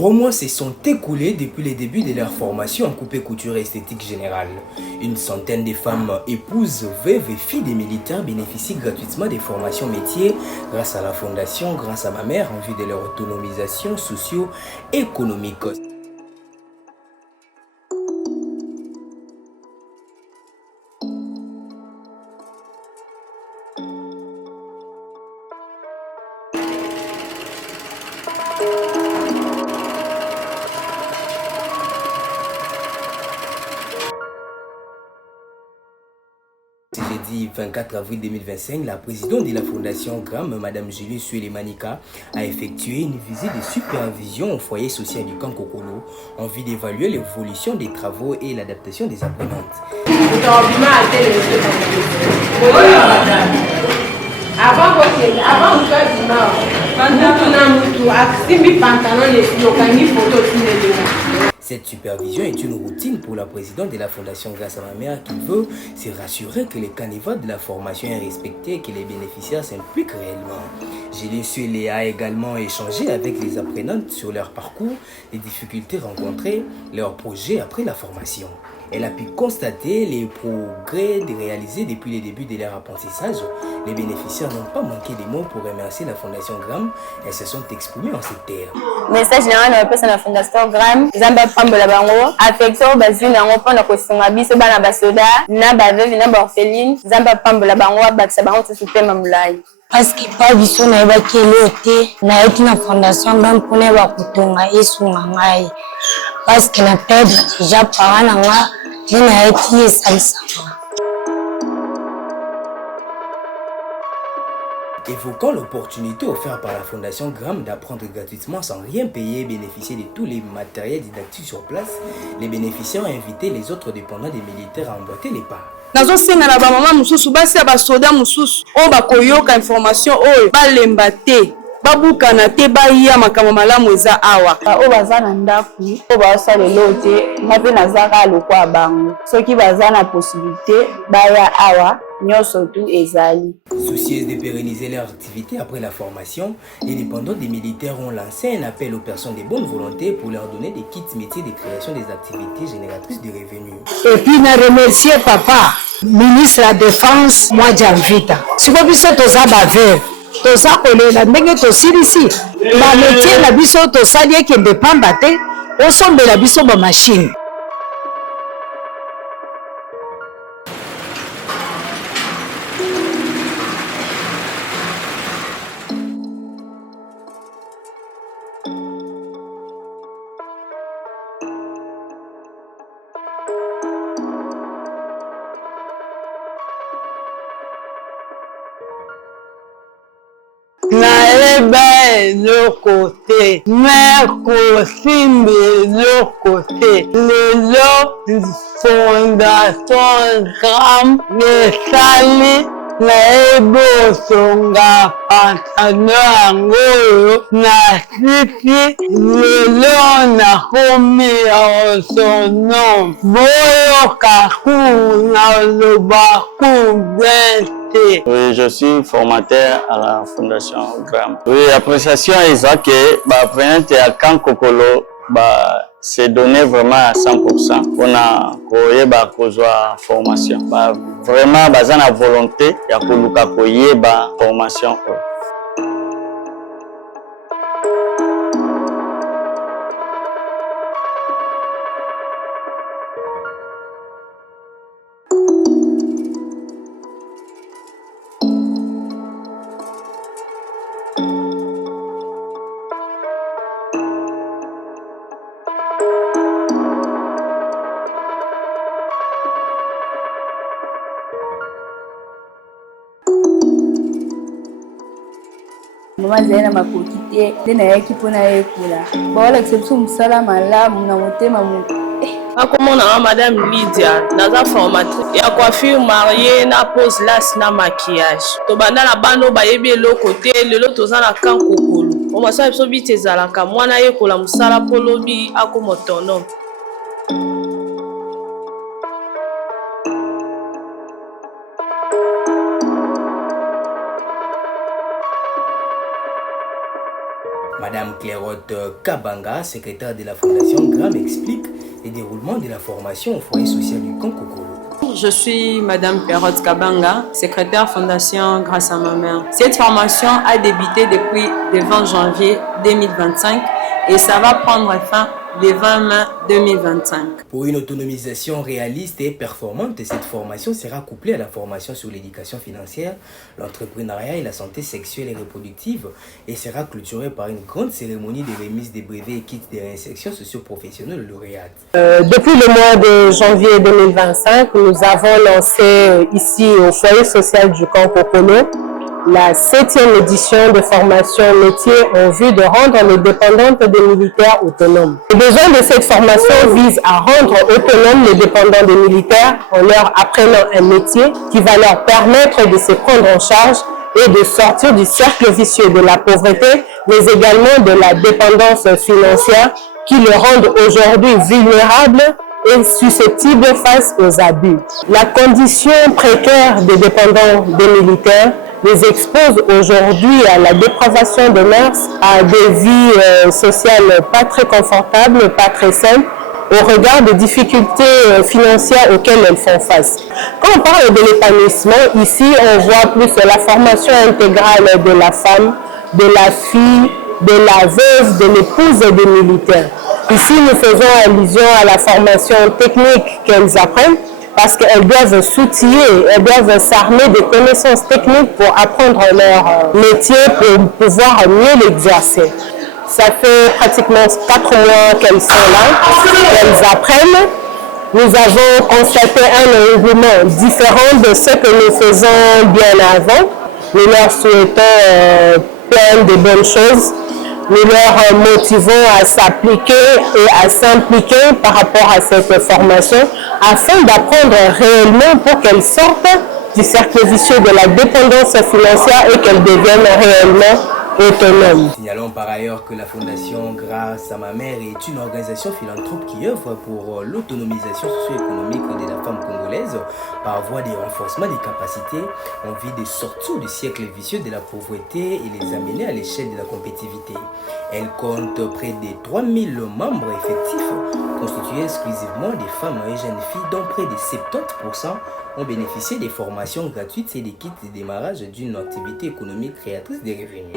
3 mois se sont écoulés depuis le début de leur formation en coupé couture et esthétique générale. Une centaine de femmes épouses, veuves et filles des militaires bénéficient gratuitement des formations métiers grâce à la fondation, grâce à ma mère en vue de leur autonomisation socio-économique. Ce jeudi 24 avril 2025, la présidente de la Fondation GRAM, Mme Julie Suelemanika, a effectué une visite de supervision au foyer social du camp Kokolo en vue d'évaluer l'évolution des travaux et l'adaptation des apprenantes. Cette supervision est une routine pour la présidente de la Fondation grâce à ma mère qui veut se rassurer que les canevas de la formation est respecté et que les bénéficiaires s'impliquent réellement. Julie Suele a également échangé avec les apprenantes sur leur parcours, les difficultés rencontrées, leurs projets après la formation. Elle a pu constater les progrès réalisés depuis le début de leur apprentissage. Les bénéficiaires n'ont pas manqué de mots pour remercier la Fondation GRAM. Elles se sont exprimées en ces termes. Message général na pesa na Fondation GRAM, zamba pambola bango, affection bazina ngo pona ko sunga biso bana basoda, na baveve na ba orpheline, zamba pambola bango bakisa bango tsupema mulai. Parce que pas biso na ba kelote na eti na Fondation GRAM pona ba kutonga esunga ngai. Parce que na perdre déjà parana nga na eti esalisa. Évoquant l'opportunité offerte par la Fondation GRAM d'apprendre gratuitement sans rien payer et bénéficier de tous les matériels didactiques sur place, les bénéficiaires ont invité les autres dépendants des militaires à emboîter les pas. Nazo senga na ba mama mususu basi ya ba soda mususu o ba koyoka information oyo balemba te babuka na te baya makambo malamu eza awa O baza na ndaku o basa lelo te mape nazaka lokwa bango soki baza na possibilité baya awa nyoso tu ezali. Soucieuse de pérenniser leur activité après la formation, les dépendants des militaires ont lancé un appel aux personnes de bonne volonté pour leur donner des kits métiers de création des activités génératrices de revenus. Et puis na remercier papa, ministre de la Défense, moi Janvita. Si vous biso toza bavere, toza kolela ndenge tosilisi, ba métier na biso tosali ekende pamba te, osombela biso ba machine. Le côté, mais aussi le côté, les fondations GRAM, les salles, les bosonga pantano angoyo, na sisi, le na komi son nom, boyo kaku na lobaku bente. Oui, je suis formateur à la Fondation GRAM. Oui, appréciation est que apprenant à Camp Kokolo, c'est donné vraiment à 100%. On a créé la formation. Vraiment, on a la volonté de créer la formation. Mama zena makoki te tena yaki pona ekula bola exception musala malamu na motema mu akomona madame Lydia naza formatrice ya coiffure mariée na pose lace na maquillage to banda na bano bayebi eloko te lelo toza na camp Kokolo o masala biso biti ezalaka mwana yekola musala polobi akoma autonome. Madame Clairotte Kabanga, secrétaire de la Fondation GRAM, explique le déroulement de la formation au foyer social du camp Kokolo. Je suis Madame Clairotte Kabanga, secrétaire Fondation Grâce à ma mère. Cette formation a débuté depuis le 20 janvier 2025 et ça va prendre fin le 20 mai 2025. Pour une autonomisation réaliste et performante, cette formation sera couplée à la formation sur l'éducation financière, l'entrepreneuriat et la santé sexuelle et reproductive et sera clôturée par une grande cérémonie de remise des brevets et kits de réinsertion socio-professionnelle lauréate. Depuis le mois de janvier 2025, nous avons lancé ici au foyer social du camp Kokolo la 7e édition de formation métier en vue de rendre les dépendantes des militaires autonomes. Le besoin de cette formation vise à rendre autonomes les dépendants des militaires en leur apprenant un métier qui va leur permettre de se prendre en charge et de sortir du cercle vicieux de la pauvreté, mais également de la dépendance financière qui les rendent aujourd'hui vulnérables et susceptibles face aux abus. La condition précaire des dépendants des militaires les expose aujourd'hui à la dépravation de mœurs, à des vies sociales pas très confortables, pas très saines, au regard des difficultés financières auxquelles elles font face. Quand on parle de l'épanouissement, ici on voit plus la formation intégrale de la femme, de la fille, de la veuve, de l'épouse des militaires. Ici nous faisons allusion à la formation technique qu'elles apprennent, parce qu'elles doivent s'outiller, elles doivent s'armer de connaissances techniques pour apprendre leur métier, pour pouvoir mieux l'exercer. Ça fait pratiquement 4 mois qu'elles sont là, qu'elles apprennent. Nous avons constaté un engouement différent de ce que nous faisons bien avant. Nous leur souhaitons plein de bonnes choses. Nous leur motivons à s'appliquer et à s'impliquer par rapport à cette formation afin d'apprendre réellement pour qu'elles sortent du cercle vicieux de la dépendance financière et qu'elles deviennent réellement autonomes. Signalons par ailleurs que la Fondation Grâce à ma mère est une organisation philanthrope qui œuvre pour l'autonomisation socio-économique de la femme congolaise par voie de renforcement des capacités en vue de sortir du cercle vicieux de la pauvreté et les amener à l'échelle de la compétitivité. Elle compte près de 3000 membres effectifs constitués exclusivement des femmes et jeunes filles dont près de 70% ont bénéficié des formations gratuites et des kits de démarrage d'une activité économique créatrice de revenus.